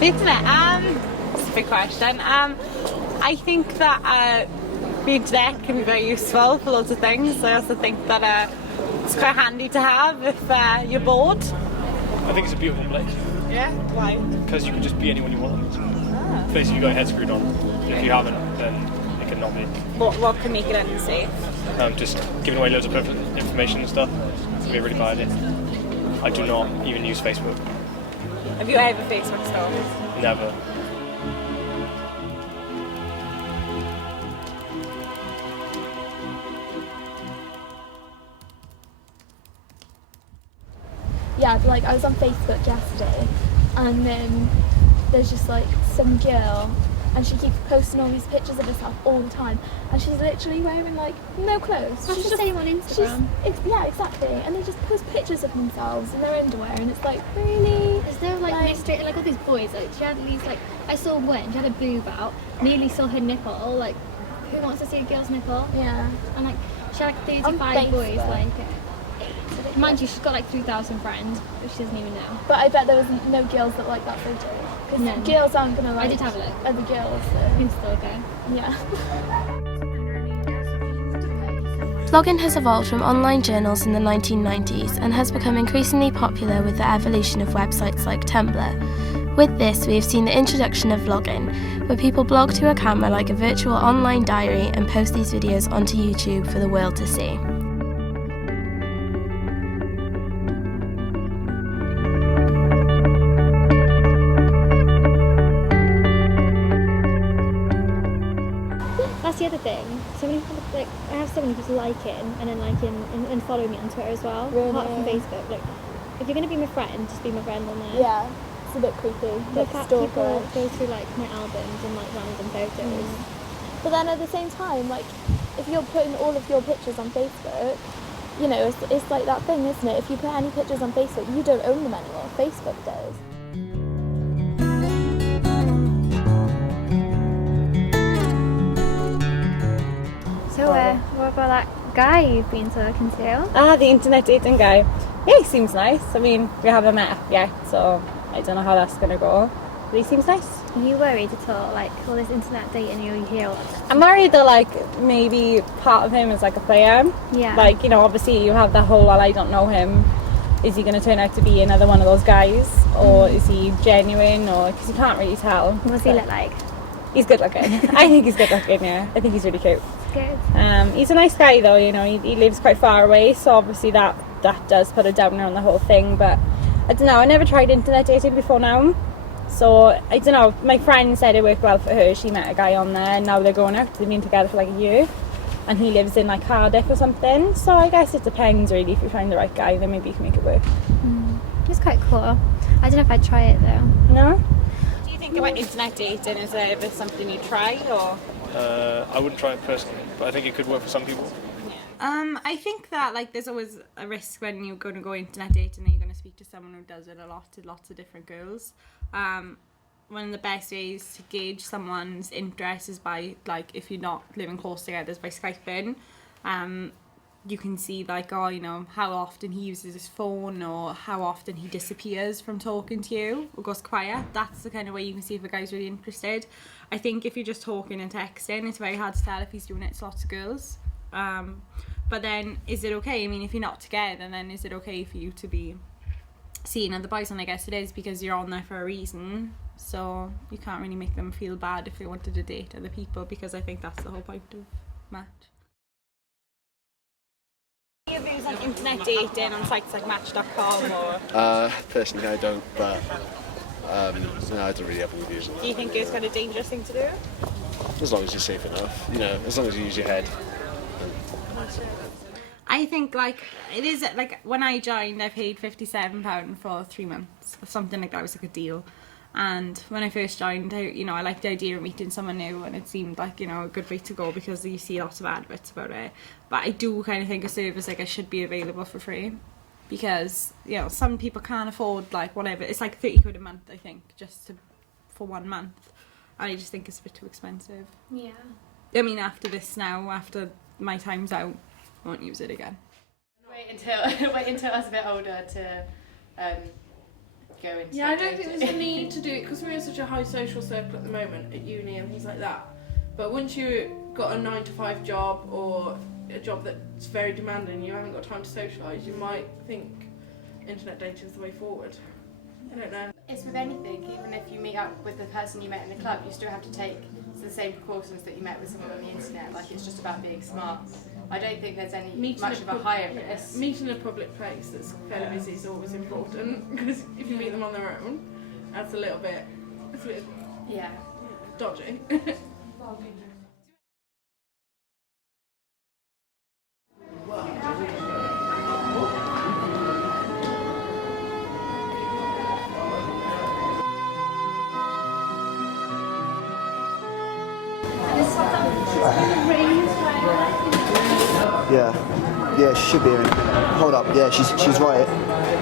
The internet, it's a big question. I think that the internet can be very useful for loads of things. I also think that it's quite handy to have if you're bored. I think it's a beautiful place. Yeah? Why? Because you can just be anyone you want. Basically, you got your head screwed on. If you haven't, then it can not be. What can make it unsafe? Just giving away loads of personal information and stuff. It's going to be a really bad idea. I do not even use Facebook. Have you ever Facebook stalked? Never. Yeah, like I was on Facebook yesterday, and then there's just like some girl, and she keeps posting all these pictures of herself all the time, and she's literally wearing like no clothes. That's She's the same on Instagram. Yeah, exactly. And they just post pictures of themselves in their underwear, and it's like, really? Is there like mystery, like all these boys, like she had these like, I saw one, she had a boob out, nearly saw her nipple, like who wants to see a girl's nipple? Yeah. And like she had like 35 boys like mind you, she's got like 3,000 friends, which she doesn't even know. But I bet there was no girls that like that photo. Because No. girls aren't gonna like. I did have a look. Other girls. Insta, Yeah. Blogging has evolved from online journals in the 1990s and has become increasingly popular with the evolution of websites like Tumblr. With this, we have seen the introduction of vlogging, where people blog to a camera like a virtual online diary and post these videos onto YouTube for the world to see. that's the other thing. So many people, like, I have someone who's liking and then liking and following me on Twitter as well. Really? Apart from Facebook, like if you're gonna be my friend, just be my friend on there. Yeah. It's a bit creepy. The Like fact people stalker. go through like my albums and like random photos. But then at the same time, like, if you're putting all of your pictures on Facebook, you know, it's like that thing, isn't it? If you put any pictures on Facebook, you don't own them anymore. Facebook does. So what about that guy you've been talking to? The internet dating guy. Yeah, he seems nice. I mean, we haven't met yet, so I don't know how that's gonna go. But he seems nice. Are you worried at all? Like all this internet dating, you hear all that? I'm worried that like maybe part of him is like a player. Yeah. Like, you know, obviously you have the whole, well, I don't know him. Is he going to turn out to be another one of those guys? Or is he genuine? Or because you can't really tell. What's he look like? He's good looking. I think he's good looking, yeah. I think he's really cute. Good. He's a nice guy though, you know, he lives quite far away, so obviously that does put a downer on the whole thing. But I don't know, I never tried internet dating before now. So, I don't know, my friend said it worked well for her. She met a guy on there and now they're going out. They've been together for like a year. And he lives in like Cardiff or something. So I guess it depends really. If you find the right guy, then maybe you can make it work. It's quite cool. I don't know if I'd try it though. No? What do you think about internet dating? Is there ever something you try or? I wouldn't try it personally, but I think it could work for some people. I think that like there's always a risk when you're going to go internet dating and you're going to speak to someone who does it a lot to lots of different girls. One of the best ways to gauge someone's interest is by like if you're not living close together is by Skyping. You can see like, oh, you know, how often he uses his phone or how often he disappears from talking to you or goes quiet. That's the kind of way you can see if a guy's really interested. I think if you're just talking and texting, it's very hard to tell if he's doing it to lots of girls. But then is it okay? I mean, if you're not together, then is it okay for you to be seeing other boys? And I guess it is, because you're on there for a reason. So you can't really make them feel bad if they wanted to date other people, because I think that's the whole point of Match. Your views on internet dating on sites like Match.com or? Personally, I don't, but no, I don't really have any views on that. Do you think it's kind of a dangerous thing to do? As long as you're safe enough, you know, as long as you use your head. I think like it is like when I joined, I paid £57 for 3 months or something like that. It was like a deal. And when I first joined, I liked the idea of meeting someone new, and it seemed like, you know, a good way to go because you see lots of adverts about it. But I do kind of think a service like it should be available for free, because, you know, some people can't afford like whatever. It's like £30 a month, I think, for 1 month. I just think it's a bit too expensive. Yeah. I mean, after this now, after my time's out, I won't use it again. Wait until I was a bit older to go into Yeah, I that don't think dating. there's a need to do it because we're in such a high social circle at the moment at uni and things like that. But once you got a 9-to-5 job or a job that's very demanding, you haven't got time to socialise, you might think internet dating is the way forward. I don't know. It's with anything, even if you meet up with the person you met in the club, you still have to take the same precautions that you met with someone on the internet. Like, it's just about being smart. I don't think there's any much of a higher risk. Meeting in a public place that's fairly busy is always important because if you meet them on their own, that's a little bit Yeah. dodgy. Yeah, she should be here in a minute. Hold up, yeah, she's right.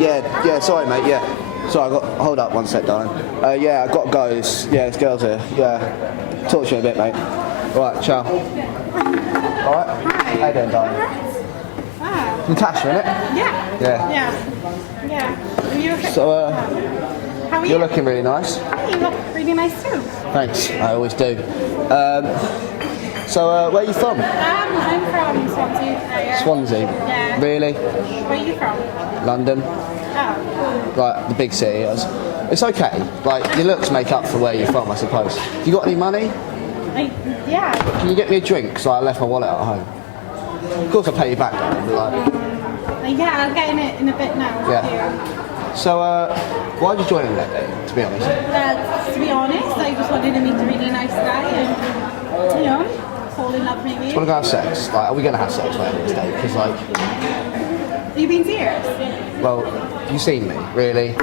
Yeah, sorry mate, yeah. Sorry, hold up one sec, darling. Yeah, I've got to go. This girl's here. Yeah. Talk to you in a bit, mate. Alright, ciao. Alright? How you doing, darling? Ah, Natasha, innit? yeah. Yeah. Yeah. Are you okay? So, How are you're you? looking really nice. You look really nice too. Thanks, I always do. So, where are you from? I'm from Swansea. Swansea? Yeah. Really? Where are you from? London? Oh, Like, the big city. It's okay. Like, your looks make up for where you're from, I suppose. You got any money? yeah. Can you get me a drink? Because I left my wallet at home. Of course I'll pay you back, darling, but like... Yeah, I'll get in it in a bit now. Yeah. So, why did you join in that day, to be honest? To be honest, I just wanted to meet a really nice guy and, you know, fall in love maybe. Do you want to go have sex? Like, are we going to have sex later this day? Because, like... Are you being serious? Well, you've seen me, really.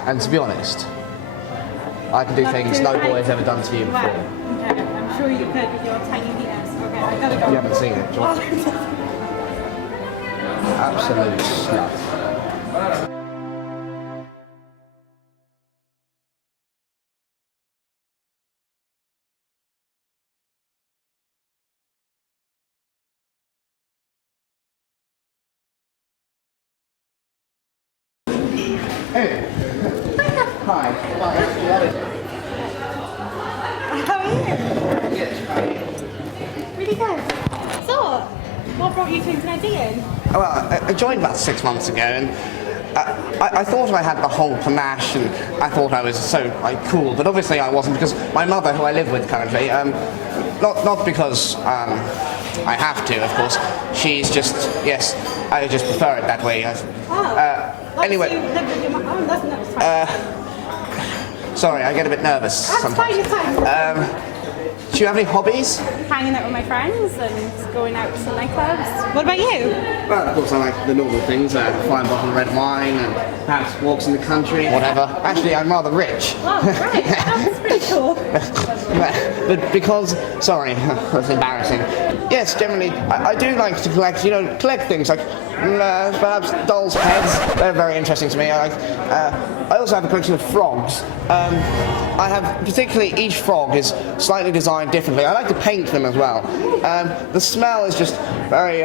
And to be honest, I can do things no boy's ever done to you before. Wow. Okay, I'm sure you could with your tiny penis. Okay, I gotta go. You haven't seen it, do you want? Absolute slut. Hey. Hi. How are you? Really good. So, what brought you to internet dating? Well, I joined about 6 months ago, and I thought I had the whole panache, and I thought I was so cool, but obviously I wasn't, because my mother, who I live with currently, not because I have to, of course. She's just, yes, I just prefer it that way. Anyway. You live with your mum? Oh, that's fine. Sorry, I get a bit nervous That's sometimes. fine, it's fine. Do you have any hobbies? Hanging out with my friends and going out to some nightclubs. What about you? Well, of course, I like the normal things, fine bottle of red wine, and perhaps walks in the country, whatever. Actually, I'm rather rich. Oh, right. That's pretty cool. But because, sorry, that's embarrassing. Yes, generally, I do like to collect things like perhaps dolls' heads. They're very interesting to me. I also have a collection of frogs. I have particularly each frog is slightly designed differently. I like to paint them as well. The smell is just very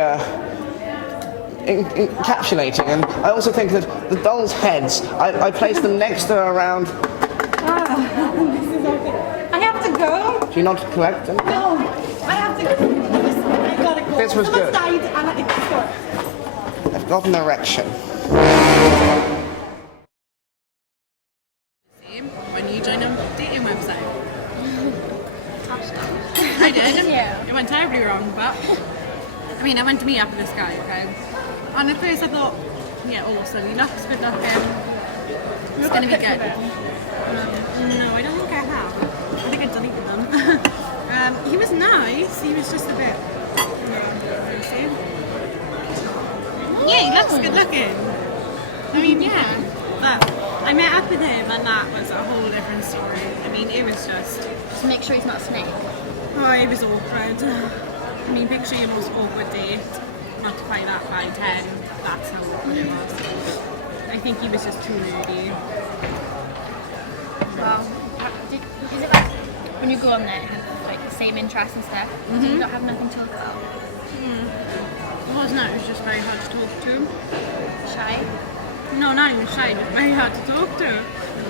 encapsulating, and I also think that the dolls' heads, I place them next to around. This is okay. I have to go. Do you not collect them? No, I have to go. I gotta go. This was Someone good. died and I have to go. I've got an erection. When you join a dating website. I did. Yeah. It went terribly wrong, but I mean, I went to meet up with this guy, okay? And at first I thought, yeah, awesome, he looks good looking. It's gonna be good. No, I don't think I have. I think I deleted them. He was nice, he was just a bit, yeah, he looks good looking. I mean, yeah, but I met up with him and that was a whole different story. I mean, it was just make sure he's not a snake. Oh, it was awkward. I mean, picture your most awkward date. Multiply that by 10. That's how awkward it was. I think he was just too moody. Wow. Is it like when you go on there, you have like the same interests and stuff? Do you not have nothing to talk about? It wasn't. It was just very hard to talk to him. Shy? No, not even shy, just very hard to talk to.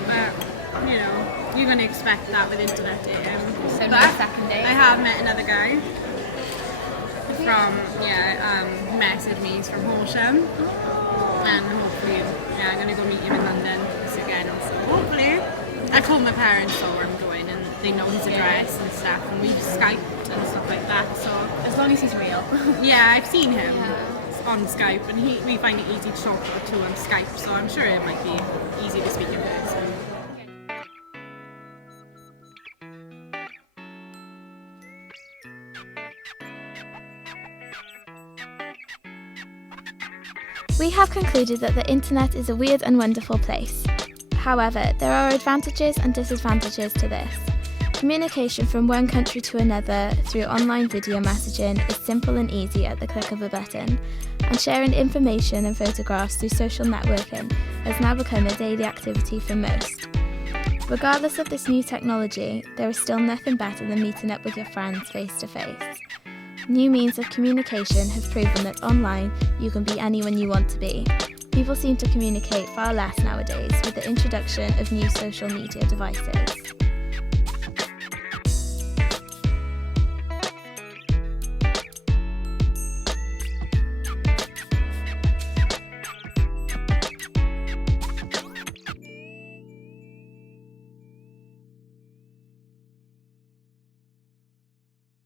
But, you know, you're going to expect that with internet dating. So no second date? I have met another guy from, messaged me, he's from Horsham. And hopefully, I'm going to go meet him in London this again also. Hopefully. I told my parents where I'm going and they know his address and stuff, and we've Skyped and stuff like that, so... As long as he's real. Yeah, I've seen him on Skype, and we find it easy to talk to on Skype, so I'm sure it might be easy to speak in person. We have concluded that the internet is a weird and wonderful place. However, there are advantages and disadvantages to this. Communication from one country to another through online video messaging is simple and easy at the click of a button, and sharing information and photographs through social networking has now become a daily activity for most. Regardless of this new technology, there is still nothing better than meeting up with your friends face to face. New means of communication have proven that online you can be anyone you want to be. People seem to communicate far less nowadays with the introduction of new social media devices.